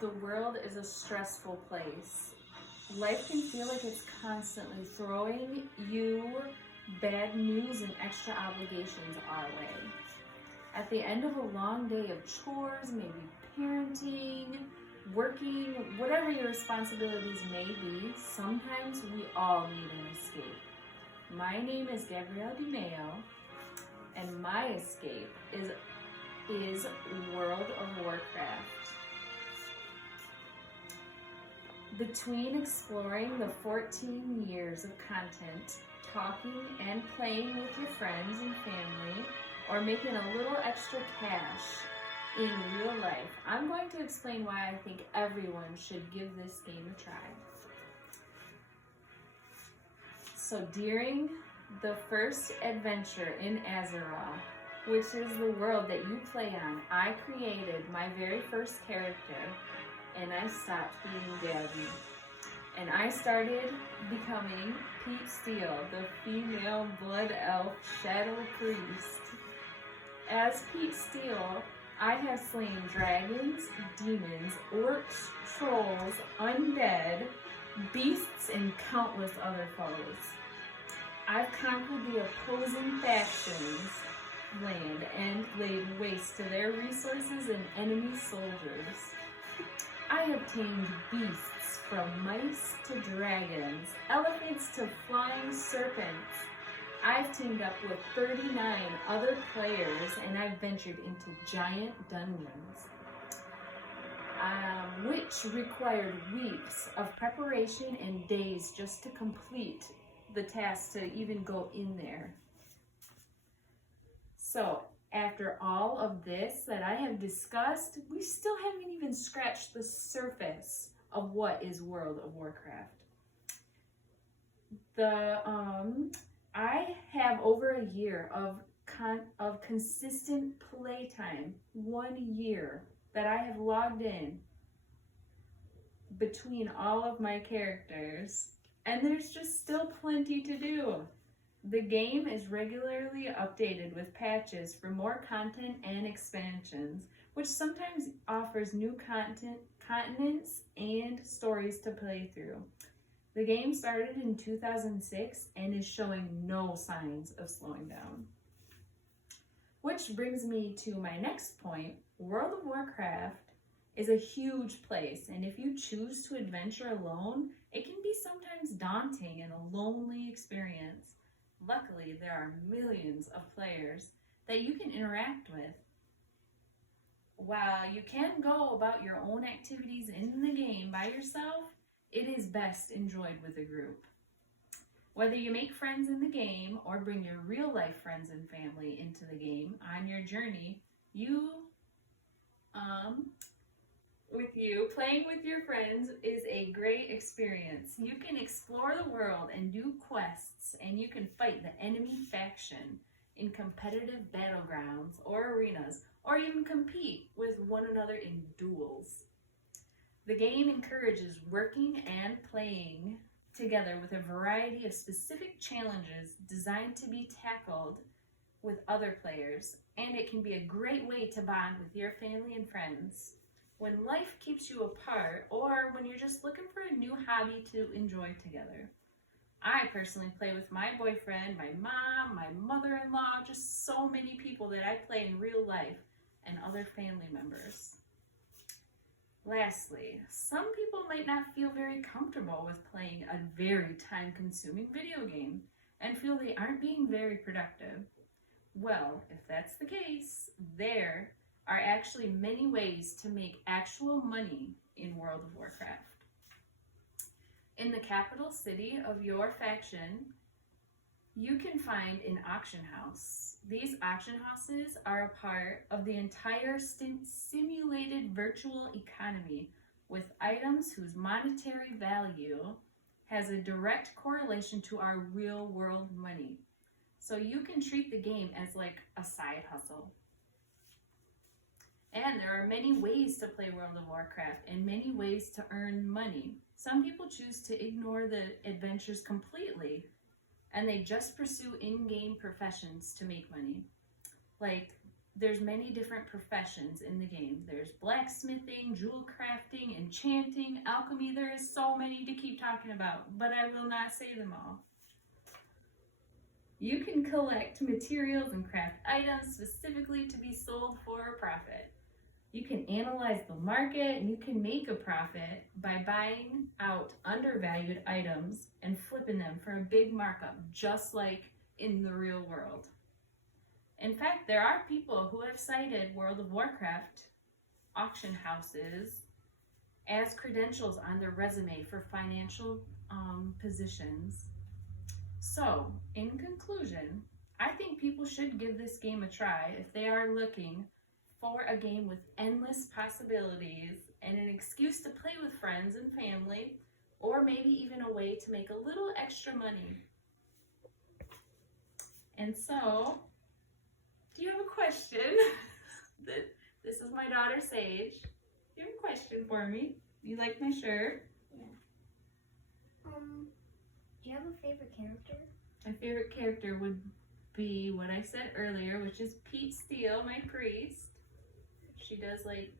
The world is a stressful place. Life can feel like it's constantly throwing you bad news and extra obligations our way. At the end of a long day of chores, maybe parenting, working, whatever your responsibilities may be, sometimes we all need an escape. My name is Gabrielle Demaio, and my escape is World of Warcraft. Between exploring the 14 years of content, talking and playing with your friends and family, or making a little extra cash in real life, I'm going to explain why I think everyone should give this game a try. So during the first adventure in Azeroth, which is the world that you play on, I created my very first character, and I stopped being Gabby. And I started becoming Pete Steele, the female blood elf shadow priest. As Pete Steele, I have slain dragons, demons, orcs, trolls, undead, beasts, and countless other foes. I've conquered the opposing factions' land and laid waste to their resources and enemy soldiers. I have tamed beasts from mice to dragons, elephants to flying serpents. I've teamed up with 39 other players, and I've ventured into giant dungeons, which required weeks of preparation and days just to complete the task to even go in there. So, after all of this that I have discussed, we still haven't even scratched the surface of what is World of Warcraft. I have over a year of consistent playtime, 1 year that I have logged in between all of my characters, and there's just still plenty to do. The game is regularly updated with patches for more content and expansions, which sometimes offers new continents and stories to play through. The game started in 2006 and is showing no signs of slowing down. Which brings me to my next point. World of Warcraft is a huge place, and if you choose to adventure alone, it can be sometimes daunting and a lonely experience. Luckily, there are millions of players that you can interact with. While you can go about your own activities in the game by yourself, it is best enjoyed with a group. Whether you make friends in the game or bring your real life friends and family into the game on your journey, playing with your friends is a great experience. You can explore the world and do quests, and you can fight the enemy faction in competitive battlegrounds or arenas, or even compete with one another in duels. The game encourages working and playing together with a variety of specific challenges designed to be tackled with other players, and it can be a great way to bond with your family and friends when life keeps you apart, or when you're just looking for a new hobby to enjoy together. I personally play with my boyfriend, my mom, my mother-in-law, just so many people that I play in real life, and other family members. Lastly, some people might not feel very comfortable with playing a very time-consuming video game and feel they aren't being very productive. Well, if that's the case, there are actually many ways to make actual money in World of Warcraft. In the capital city of your faction, you can find an auction house. These auction houses are a part of the entire simulated virtual economy, with items whose monetary value has a direct correlation to our real world money. So you can treat the game as like a side hustle. And there are many ways to play World of Warcraft and many ways to earn money. Some people choose to ignore the adventures completely, and they just pursue in-game professions to make money. Like there's many different professions in the game. There's blacksmithing, jewel crafting, enchanting, alchemy. There is so many to keep talking about, but I will not say them all. You can collect materials and craft items specifically to be sold for a profit. You can analyze the market and you can make a profit by buying out undervalued items and flipping them for a big markup, just like in the real world. In fact, there are people who have cited World of Warcraft auction houses as credentials on their resume for financial positions. So, in conclusion, I think people should give this game a try if they are looking for a game with endless possibilities and an excuse to play with friends and family, or maybe even a way to make a little extra money. And so, do you have a question? This is my daughter Sage. Do you have a question for me? You like my shirt? Yeah. Do you have a favorite character? My favorite character would be what I said earlier, which is Pete Steele, my priest. She does like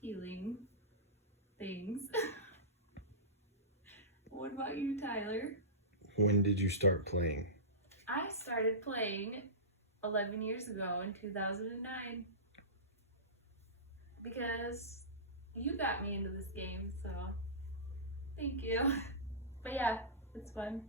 healing things. What about you, Tyler? When did you start playing? I started playing 11 years ago in 2009 because you got me into this game, so thank you. But yeah, it's fun.